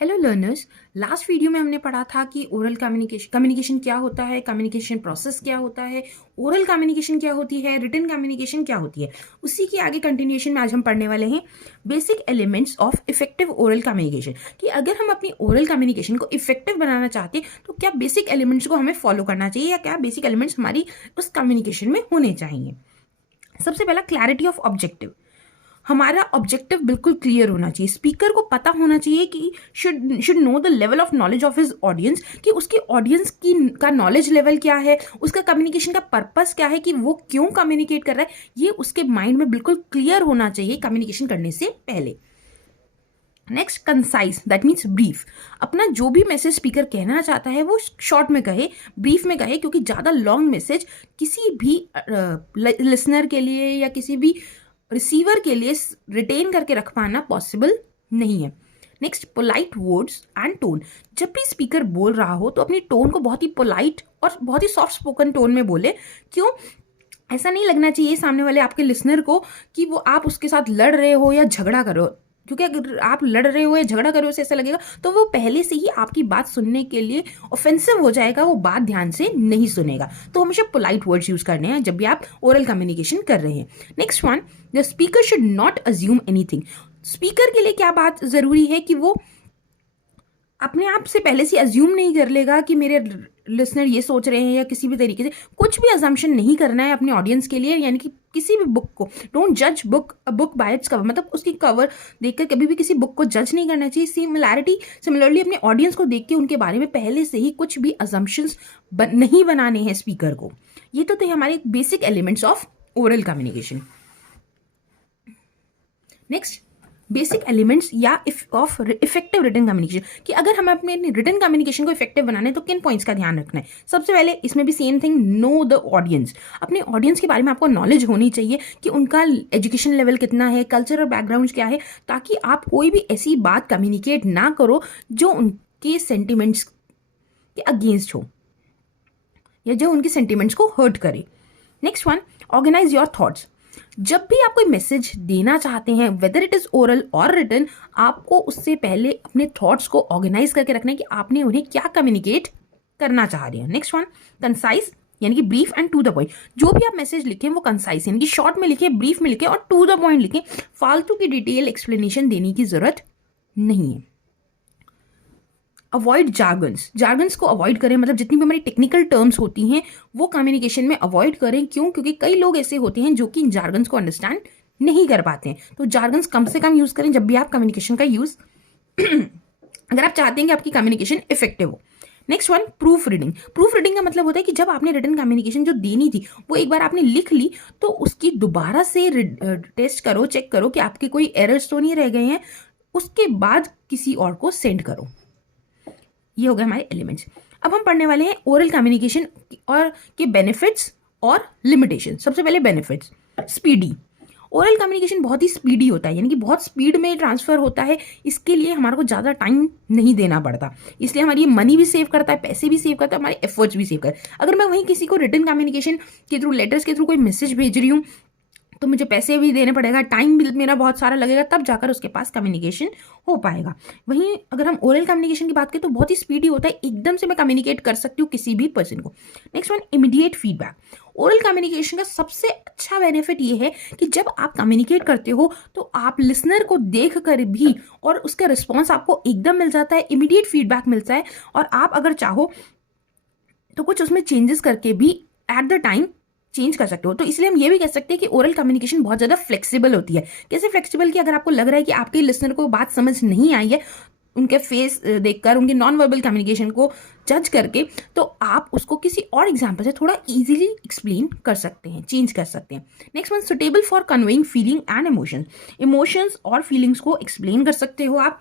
Hello learners. Last video में हमने पढ़ा था कि ओरल कम्युनिकेशन क्या होता है, कम्युनिकेशन प्रोसेस क्या होता है, ओरल कम्युनिकेशन क्या होती है, रिटन कम्युनिकेशन क्या होती है। उसी की आगे कंटिन्यूएशन में आज हम पढ़ने वाले हैं basic elements of effective oral communication, कि अगर हम अपनी ओरल कम्युनिकेशन को इफेक्टिव बनाना चाहते हैं तो क्या बेसिक एलिमेंट्स को हमें फॉलो करना चाहिए या क्या बेसिक एलिमेंट्स हमारी उस कम्युनिकेशन में होने चाहिए। सबसे पहला, क्लैरिटी ऑफ ऑब्जेक्टिव। हमारा ऑब्जेक्टिव बिल्कुल क्लियर होना चाहिए। स्पीकर को पता होना चाहिए कि should know the level of knowledge of his audience, कि उसकी ऑडियंस की का नॉलेज लेवल क्या है, उसका कम्युनिकेशन का पर्पस क्या है, कि वो क्यों कम्युनिकेट कर रहा है, ये उसके माइंड में बिल्कुल क्लियर होना चाहिए कम्युनिकेशन करने से पहले। Next, concise, that means brief. अपना जो भी मैसेज स्पीकर कहना चाहता है वो शॉर्ट में कहे, ब्रीफ में कहे, क्योंकि ज़्यादा लॉन्ग मैसेज किसी भी लिसनर के लिए या किसी भी रिसीवर के लिए रिटेन करके रख पाना पॉसिबल नहीं है। Next, polite words and tone. जब भी स्पीकर बोल रहा हो तो अपनी टोन को बहुत ही पोलाइट और बहुत ही सॉफ्ट स्पोकन टोन में बोले। क्यों? ऐसा नहीं लगना चाहिए सामने वाले आपके लिसनर को कि वो आप उसके साथ लड़ रहे हो या झगड़ा कर रहे हो, क्योंकि अगर आप लड़ रहे हो या झगड़ा कर रहे हो उससे ऐसा लगेगा तो वो पहले से ही आपकी बात सुनने के लिए ऑफेंसिव हो जाएगा, वो बात ध्यान से नहीं सुनेगा। तो हमेशा पोलाइट वर्ड्स यूज करने हैं जब भी आप ओरल कम्युनिकेशन कर रहे हैं। Next one, the speaker should not assume anything. Speaker के लिए क्या बात जरूरी है कि वो अपने आप से पहले से अज्यूम नहीं कर लेगा कि मेरे लिसनर ये सोच रहे हैं, या किसी भी तरीके से कुछ भी अजम्पशन नहीं करना है अपने ऑडियंस के लिए। यानी कि किसी भी बुक को डोंट जज बुक बाय इट्स कवर, मतलब उसकी कवर देखकर कभी भी किसी बुक को जज नहीं करना चाहिए। सिमिलरली अपने ऑडियंस को देख के उनके बारे में पहले से ही कुछ भी अजम्पशंस नहीं बनाने हैं स्पीकर को। ये तो थे हमारे basic elements of oral communication. Next, basic elements या ऑफ इफेक्टिव रिटन कम्युनिकेशन, कि अगर हमें अपने रिटन कम्युनिकेशन को इफेक्टिव बनाना है तो किन पॉइंट्स का ध्यान रखना है। सबसे पहले इसमें भी same thing, know the audience. अपने ऑडियंस के बारे में आपको नॉलेज होनी चाहिए कि उनका एजुकेशन लेवल कितना है, कल्चरल बैकग्राउंड क्या है, ताकि आप कोई भी ऐसी बात कम्युनिकेट ना करो जो उनके सेंटिमेंट्स के अगेंस्ट हो या जो उनके सेंटिमेंट्स को हर्ट करे। Next one, organise your thoughts. जब भी आप कोई मैसेज देना चाहते हैं, वेदर इट इज ओरल और रिटन, आपको उससे पहले अपने थॉट्स को ऑर्गेनाइज करके रखना है कि आपने उन्हें क्या कम्युनिकेट करना चाह रहे हैं। नेक्स्ट वन, कंसाइज, यानी कि brief and to the point. जो भी आप मैसेज लिखें वो कंसाइज यानी कि शॉर्ट में लिखें, ब्रीफ में लिखें और टू द पॉइंट लिखें। फालतू की डिटेल एक्सप्लेनेशन देने की जरूरत नहीं है। अवॉइड जार्गन्स को अवॉइड करें, मतलब जितनी भी हमारी टेक्निकल टर्म्स होती हैं वो कम्युनिकेशन में अवॉइड करें। क्यों? क्योंकि कई लोग ऐसे होते हैं जो कि इन जार्गन्स को अंडरस्टैंड नहीं कर पाते हैं। तो जार्गन्स कम से कम यूज करें जब भी आप कम्युनिकेशन का यूज अगर आप चाहते हैं कि आपकी कम्युनिकेशन इफेक्टिव हो। Next one, proof reading. Proof reading का मतलब होता है कि जब आपने रिटन कम्युनिकेशन जो देनी थी वो एक बार आपने लिख ली तो उसकी दोबारा से टेस्ट करो, चेक करो कि आपके कोई एरर्स तो नहीं रह गए हैं, उसके बाद किसी और को सेंड करो। ये हो गए हमारे एलिमेंट्स। अब हम पढ़ने वाले हैं ओरल कम्युनिकेशन और के बेनिफिट्स और लिमिटेशन। सबसे पहले बेनिफिट्स, स्पीडी। ओरल कम्युनिकेशन बहुत ही स्पीडी होता है, यानी कि बहुत स्पीड में ट्रांसफर होता है। इसके लिए हमारे को ज़्यादा टाइम नहीं देना पड़ता, इसलिए हमारी मनी भी सेव करता है, पैसे भी सेव करता है, हमारे एफर्ट्स भी सेव करता है। अगर मैं वहीं किसी को रिटन कम्युनिकेशन के थ्रू, लेटर्स के थ्रू कोई मैसेज भेज रही हूँ तो मुझे पैसे भी देने पड़ेगा, टाइम भी मेरा बहुत सारा लगेगा, तब जाकर उसके पास कम्युनिकेशन हो पाएगा। वहीं अगर हम ओरल कम्युनिकेशन की बात करें तो बहुत ही स्पीडी होता है, एकदम से मैं कम्युनिकेट कर सकती हूँ किसी भी पर्सन को। Next one, immediate feedback. Oral communication का सबसे अच्छा बेनिफिट ये है कि जब आप कम्युनिकेट करते हो तो आप लिसनर को देख कर भी और उसका रिस्पॉन्स आपको एकदम मिल जाता है, इमीडिएट फीडबैक मिलता है, और आप अगर चाहो तो कुछ उसमें चेंजेस करके भी एट द टाइम चेंज कर सकते हो। तो इसलिए हम ये भी कह सकते हैं कि ओरल कम्युनिकेशन बहुत ज़्यादा फ्लेक्सिबल होती है। कैसे फ्लेक्सिबल? कि अगर आपको लग रहा है कि आपके लिसनर को बात समझ नहीं आई है, उनके फेस देखकर, उनके नॉन वर्बल कम्युनिकेशन को जज करके, तो आप उसको किसी और एग्जाम्पल से थोड़ा इजीली एक्सप्लेन कर सकते हैं, चेंज कर सकते हैं। Next one, suitable for conveying feeling and emotions और फीलिंग्स को एक्सप्लेन कर सकते हो आप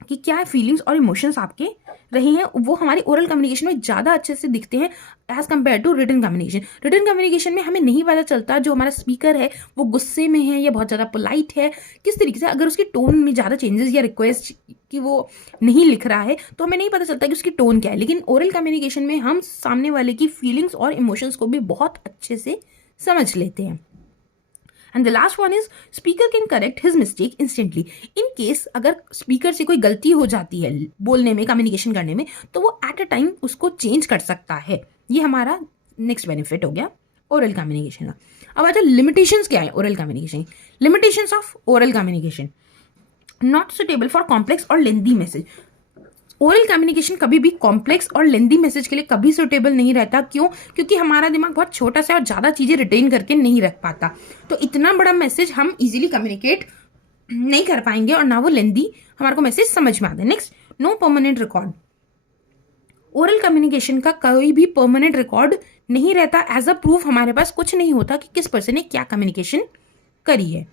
कि क्या फीलिंग्स और इमोशंस आपके रहे हैं, वो हमारे ओरल कम्युनिकेशन में ज़्यादा अच्छे से दिखते हैं as compared to written communication. Written communication में हमें नहीं पता चलता जो हमारा स्पीकर है वो गुस्से में है या बहुत ज़्यादा पोलाइट है, किस तरीके से। अगर उसकी टोन में ज़्यादा चेंजेस या रिक्वेस्ट कि वो नहीं लिख रहा है तो हमें नहीं पता चलता कि उसकी टोन क्या है। लेकिन ओरल कम्युनिकेशन में हम सामने वाले की फीलिंग्स और इमोशंस को भी बहुत अच्छे से समझ लेते हैं। And the last one is speaker can correct his mistake instantly. In case अगर स्पीकर से कोई गलती हो जाती है बोलने में, कम्युनिकेशन करने में, तो वो एट अ टाइम उसको चेंज कर सकता है। ये हमारा नेक्स्ट बेनिफिट हो गया ओरल कम्युनिकेशन का। अब आता है लिमिटेशंस क्या है oral communication. Limitations of oral communication, not suitable for complex और लेंदी मैसेज। ओरल कम्युनिकेशन कभी भी कॉम्प्लेक्स और लेंदी मैसेज के लिए कभी सुटेबल नहीं रहता। क्यों? क्योंकि हमारा दिमाग बहुत छोटा सा और ज़्यादा चीज़ें रिटेन करके नहीं रख पाता, तो इतना बड़ा मैसेज हम इजीली कम्युनिकेट नहीं कर पाएंगे और ना वो लेंदी हमारे को मैसेज समझ में आता है। Next, no permanent record. Oral communication का कोई भी परमानेंट रिकॉर्ड नहीं रहता। एज अ प्रूफ हमारे पास कुछ नहीं होता कि किस पर्सन ने क्या कम्युनिकेशन करी है।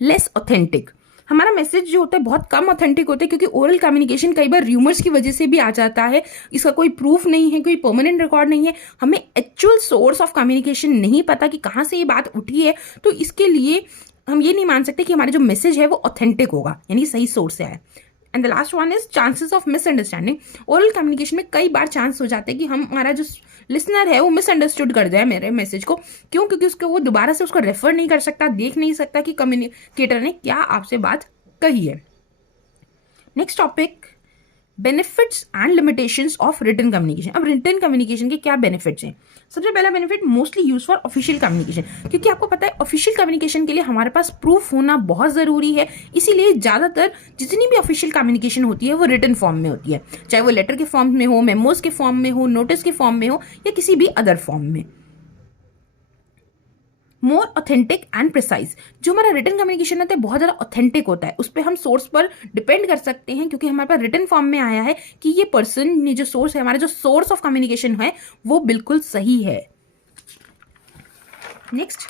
लेस ऑथेंटिक, हमारा मैसेज जो होता है बहुत कम ऑथेंटिक होता है, क्योंकि ओरल कम्युनिकेशन कई बार र्यूमर्स की वजह से भी आ जाता है। इसका कोई प्रूफ नहीं है, कोई परमानेंट रिकॉर्ड नहीं है, हमें एक्चुअल सोर्स ऑफ कम्युनिकेशन नहीं पता कि कहाँ से ये बात उठी है, तो इसके लिए हम ये नहीं मान सकते कि हमारा जो मैसेज है वो ऑथेंटिक होगा, यानी सही सोर्स से आया। And the last one is chances of misunderstanding. Oral communication में कई बार चांस हो जाते हैं कि हमारा जो लिसनर है वो मिसअंडरस्टूड कर जाए मेरे मैसेज को। क्यों? क्योंकि उसको वो दोबारा से उसको रेफर नहीं कर सकता, देख नहीं सकता कि कम्युनिकेटर ने क्या आपसे बात कही है। Next topic, benefits and limitations of written communication. अब रिटन कम्युनिकेशन के क्या बेनिफिट्स हैं? सबसे पहला benefit, mostly use for official communication, क्योंकि आपको पता है ऑफिशियल कम्युनिकेशन के लिए हमारे पास प्रूफ होना बहुत ज़रूरी है। इसीलिए ज़्यादातर जितनी भी ऑफिशियल कम्युनिकेशन होती है वो रिटन फॉर्म में होती है, चाहे वो लेटर के फॉर्म में हो, मेमोज के फॉर्म में हो, नोटिस के फॉर्म में हो, या किसी भी अदर फॉर्म में। मोर ऑथेंटिक एंड प्रिसाइज, जो हमारा रिटन कम्युनिकेशन होता है बहुत ज़्यादा ऑथेंटिक होता है, उस पर हम सोर्स पर डिपेंड कर सकते हैं, क्योंकि हमारे पास रिटन फॉर्म में आया है कि ये पर्सन ने जो सोर्स है, हमारा जो सोर्स ऑफ कम्युनिकेशन है वो बिल्कुल सही है। नेक्स्ट,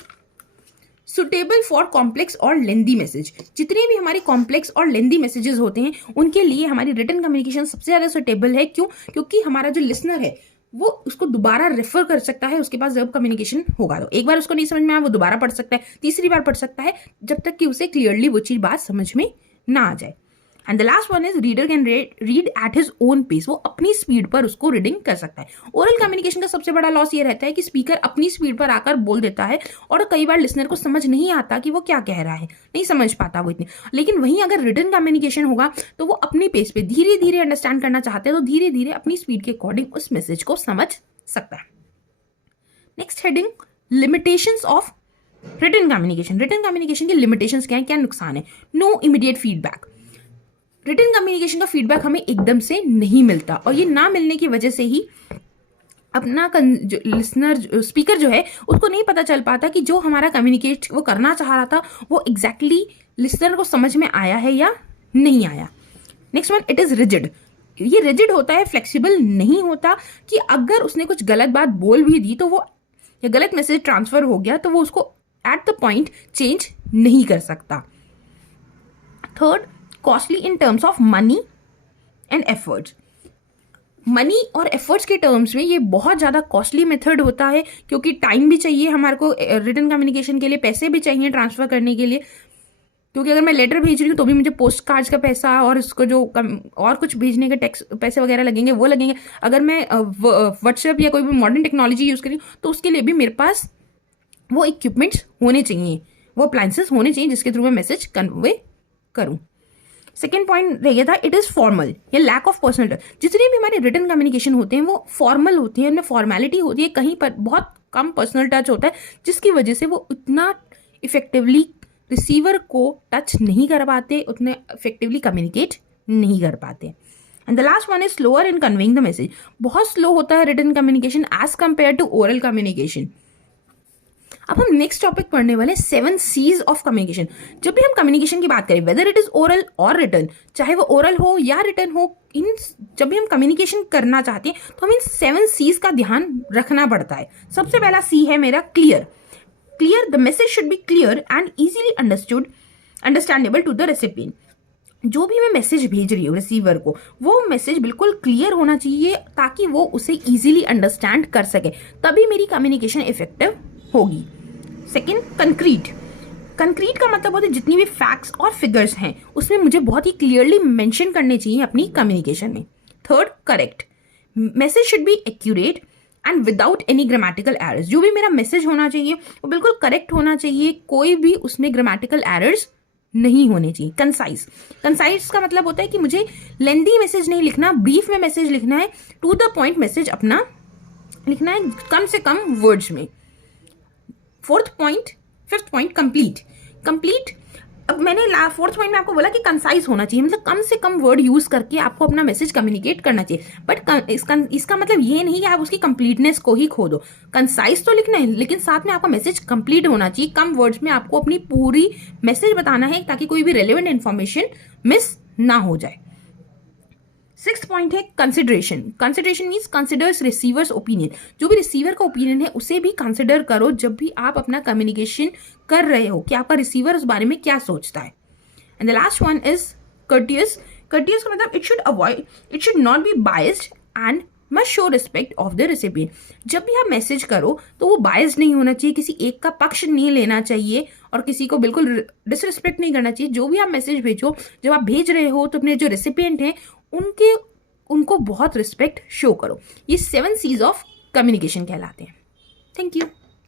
सुटेबल फॉर कॉम्प्लेक्स और लेंदी मैसेज। जितने भी हमारे कॉम्प्लेक्स और लेंदी मैसेजेस होते हैं उनके लिए हमारी रिटन कम्युनिकेशन सबसे ज़्यादा सुटेबल है। क्यों? क्योंकि हमारा जो लिसनर है वो उसको दोबारा रेफर कर सकता है, उसके पास जब कम्युनिकेशन होगा तो एक बार उसको नहीं समझ में आया वो दोबारा पढ़ सकता है, तीसरी बार पढ़ सकता है, जब तक कि उसे क्लियरली वो चीज़ बात समझ में ना आ जाए। And the last one is reader can read at his own pace, वो अपनी स्पीड पर उसको रीडिंग कर सकता है। ओरल कम्युनिकेशन का सबसे बड़ा लॉस ये रहता है कि स्पीकर अपनी स्पीड पर आकर बोल देता है और कई बार लिसनर को समझ नहीं आता कि वो क्या कह रहा है, नहीं समझ पाता वो इतनी। लेकिन वहीं अगर रिटन कम्युनिकेशन होगा तो वो अपनी पेस पे धीरे धीरे अंडरस्टैंड करना चाहते हैं तो धीरे धीरे अपनी स्पीड के अकॉर्डिंग उस मैसेज को समझ सकता है। Next heading, limitations of written communication. Written communication के लिमिटेशंस क्या है, क्या नुकसान है? No immediate feedback. Written communication का फीडबैक हमें एकदम से नहीं मिलता और ये ना मिलने की वजह से ही अपना लिसनर स्पीकर जो है उसको नहीं पता चल पाता कि जो हमारा कम्युनिकेट वो करना चाह रहा था वो एग्जैक्टली लिसनर को समझ में आया है या नहीं आया। Next one, it is rigid. ये रिजिड होता है, फ्लेक्सिबल नहीं होता, कि अगर उसने कुछ गलत बात बोल भी दी तो वो या गलत मैसेज ट्रांसफर हो गया तो वो उसको एट द पॉइंट चेंज नहीं कर सकता। Third, costly in terms of money and efforts. Money और एफर्ट्स के टर्म्स में ये बहुत ज़्यादा कॉस्टली मेथड होता है, क्योंकि टाइम भी चाहिए हमारे को रिटन कम्युनिकेशन के लिए, पैसे भी चाहिए ट्रांसफ़र करने के लिए, क्योंकि अगर मैं लेटर भेज रही हूँ तो भी मुझे पोस्ट कार्ड्स का पैसा और इसको जो और कुछ भेजने के टैक्स पैसे वगैरह लगेंगे वो लगेंगे। अगर मैं व्हाट्सएप या कोई भी मॉडर्न टेक्नोलॉजी यूज़ करी तो उसके लिए भी मेरे पास वो इक्विपमेंट्स होने चाहिए, वो अप्लायंसेस होने चाहिए जिसके थ्रू मैं मैसेज कन्वे करूँ। सेकेंड पॉइंट रह गया था, इट इज़ फॉर्मल या लैक ऑफ पर्सनल टच। जितने भी हमारे रिटन कम्युनिकेशन होते हैं वो फॉर्मल होती है, उनमें फॉर्मेलिटी होती है, कहीं पर बहुत कम पर्सनल टच होता है, जिसकी वजह से वो उतना इफेक्टिवली रिसीवर को टच नहीं कर पाते, उतने इफेक्टिवली कम्युनिकेट नहीं कर पाते। And the last one is slower in conveying the message. बहुत स्लो होता है written communication as compare to oral communication. अब हम नेक्स्ट टॉपिक पढ़ने वाले 7 C's ऑफ कम्युनिकेशन। जब भी हम कम्युनिकेशन की बात करें, वेदर इट इज ओरल और रिटन, चाहे वो ओरल हो या रिटन हो, जब भी हम कम्युनिकेशन करना चाहते हैं तो हमें इन 7 C's का ध्यान रखना पड़ता है। सबसे पहला C है मेरा clear. Clear, the message should be clear and easily understandable to the recipient. जो भी मैं मैसेज भेज रही हूँ रिसीवर को, वो मैसेज बिल्कुल क्लियर होना चाहिए ताकि वो उसे ईजिली अंडरस्टैंड कर सके, तभी मेरी कम्युनिकेशन इफेक्टिव होगी। Second, concrete. कंक्रीट का मतलब होता है जितनी भी फैक्ट्स और फिगर्स हैं उसमें मुझे बहुत ही क्लियरली मेंशन करने चाहिए अपनी कम्युनिकेशन में। Third, correct. Message should be accurate, and without any grammatical errors. जो भी मेरा मैसेज होना चाहिए वो बिल्कुल करेक्ट होना चाहिए, कोई भी उसमें ग्रामेटिकल एरर्स नहीं होने चाहिए। कंसाइज, कंसाइज का मतलब होता है कि मुझे लेंदी मैसेज नहीं लिखना, ब्रीफ में मैसेज लिखना है, टू द पॉइंट मैसेज अपना लिखना है, कम से कम वर्ड्स में। Fifth point complete. कंप्लीट, अब मैंने फोर्थ पॉइंट में आपको बोला कि कंसाइज होना चाहिए, मतलब कम से कम वर्ड यूज करके आपको अपना मैसेज कम्युनिकेट करना चाहिए। बट इसका मतलब ये नहीं कि आप उसकी कंप्लीटनेस को ही खो दो। कंसाइज तो लिखना है, लेकिन साथ में आपका मैसेज कंप्लीट होना चाहिए। कम वर्ड्स में आपको अपनी पूरी मैसेज बताना है ताकि कोई भी रेलेवेंट इन्फॉर्मेशन मिस ना हो जाए। सिक्स्थ पॉइंट है consideration. Consideration means considers receiver's opinion. जो भी रिसीवर का ओपिनियन है उसे भी कंसिडर करो जब भी आप अपना कम्युनिकेशन कर रहे हो, कि आपका रिसीवर उस बारे में क्या सोचता है। And the last one is courteous. Courteous का मतलब it should not be biased and must show respect of the recipient. जब भी आप मैसेज करो तो वो बायस्ड नहीं होना चाहिए, किसी एक का पक्ष नहीं लेना चाहिए और किसी को बिल्कुल डिसरिस्पेक्ट नहीं करना चाहिए। जो भी आप मैसेज भेजो, जब आप भेज रहे हो तो अपने जो रेसिपिएंट हैं उनको बहुत रिस्पेक्ट शो करो। ये 7 C's ऑफ कम्युनिकेशन कहलाते हैं। Thank you.